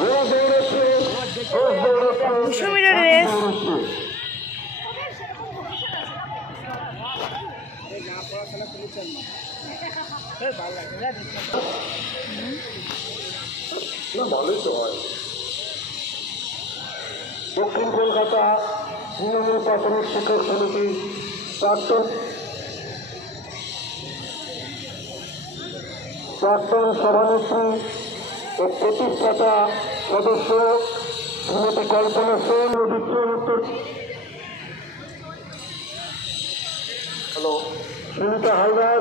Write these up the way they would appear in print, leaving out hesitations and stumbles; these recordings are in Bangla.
200 মিটার রেস। ভালোই তো হয়। দক্ষিণ কলকাতা তৃণমূল প্রাথমিক শিক্ষক সমিতি প্রাক্তন সভানেত্রী ও প্রতিষ্ঠাতা সদস্য শ্রীমতী কল্পনা সেন ও উত্তর হ্যালো সুনিতা হালদার,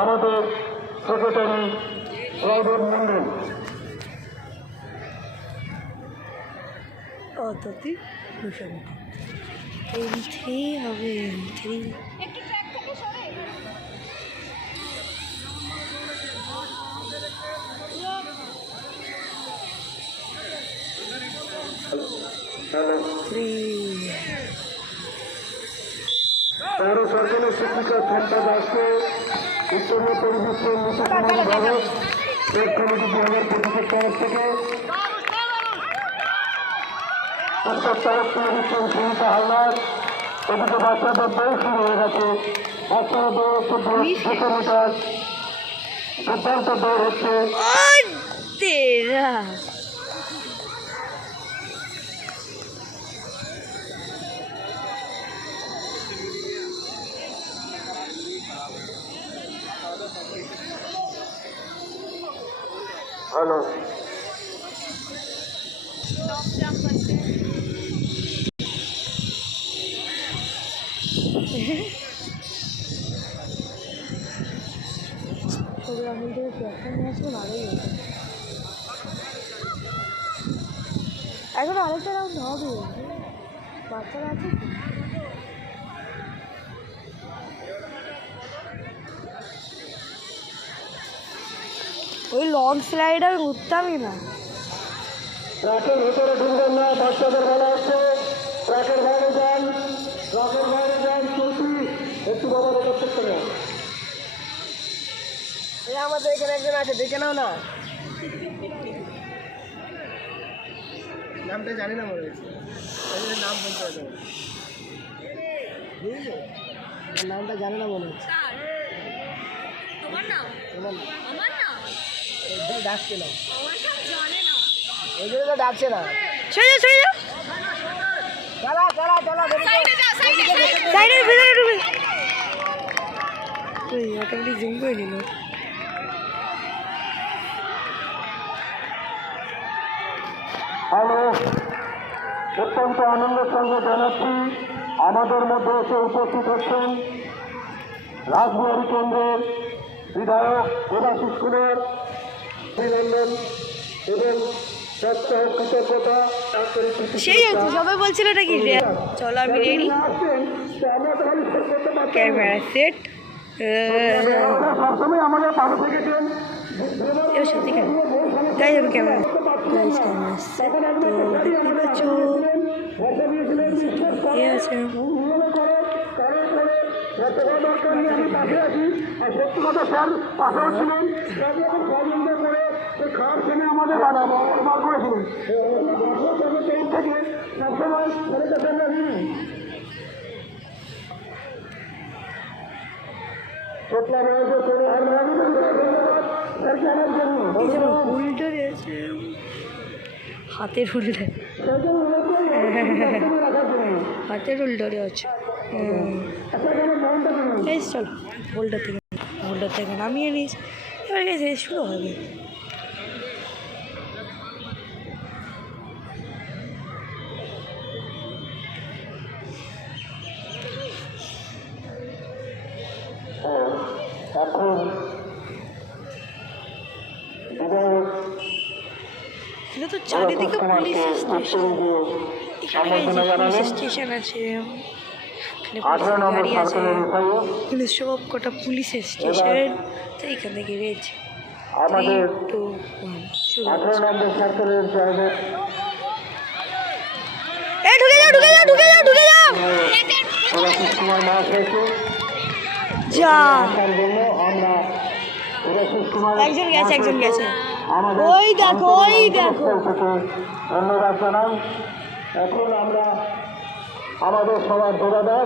আমাদের সেক্রেটারি রবীন্দ্র মন্ডল। অতটি 200 মিটার এন্ট্রি হবে। এন্ট্রি পৌর সরকারের শিক্ষিকা সন্তা দাসকে উত্তরীয় পরিবেশের মুখ্যমন্ত্রী ভারত স্টেট কমিটি 2025 তরফ থেকে তরফ থেকে দিচ্ছেন সুনিতা হালদার। এদিকে বাচ্চাদের দৌড় শুরু হয়ে গেছে। বাচ্চারা দৌড় হচ্ছে 200 মিটার, সিদ্ধান্ত দৌড় হচ্ছে। হ্যালো এখন আরেকটা রাউন্ড হবে। বাচ্চারা আছে তো। ওই লং স্লাইড আমি উঠতামই না। ট্রাকের ভিতরে ঢুকবেন না, বাচ্চাদের বলা হচ্ছে ট্রাকের বাইরে যান, ট্রাকের বাইরে যান। চলতি একটু বাবা রেকর্ড করতে না। আমাদের এখানে একজন আছে, দেখে নাও না। নামটা জানি না, মনে হচ্ছে নাম বলতে হবে, বুঝলে? নামটা জানি না মনে হচ্ছে। তোমার নাম? আমার নাম ডাকছে না, আমার নাম জানে না, ওই জন্য তো ডাকছে না। চলে চলে চলা চলা চলা, সাইডে যা, সাইডে সাইডের ভিতরে ঢুকে। ওই অটোমেটিক জুম করে নিল। হ্যালো, অত্যন্ত আনন্দের সঙ্গে জানাচ্ছি আমাদের মধ্যে এসে উপস্থিত হচ্ছেন রাজবিহারী কেন্দ্রের বিধায়ক দেবাশিস কুমার অভিনন্দন এবং কৃতজ্ঞতা। সেই আছে, সবাই বলছিল নাকি চলো আমি রেডি। Camera set. সবসময় আমাদের পাশে থেকেছেন। এবার সত্যি কেন তাই আমি ক্যামেরা সেট। তো দেখতে পাচ্ছ এ আছে। আমাদের হাতের উল্টে হাতের উল্টে আছে। চলো হোল্ডার থেকে নামিয়ে নিস। এবার গেছে শুরু হবে। এটা তো চারিদিকে পুলিশ স্টেশন। এখানে পুলিশ স্টেশন আছে, গাড়ি আছে, এখানে সব কটা পুলিশ স্টেশন। তো এখান থেকে রয়েছে 3, 2, 1 শুরু। ঢুকে যাও ঢুকে যাও ঢুকে যাও ঢুকে যাও। দেবাশিস কুমার মহাশয়কে যা আসার জন্য আমরা দেবাশিস কুমার একজন গেছে, একজন গেছে। আমাদের ওই দেখো, ওই দেখো। অন্তঃস্থল থেকে ধন্যবাদ জানাই। এখন আমরা আমাদের সবার দৌড়াদা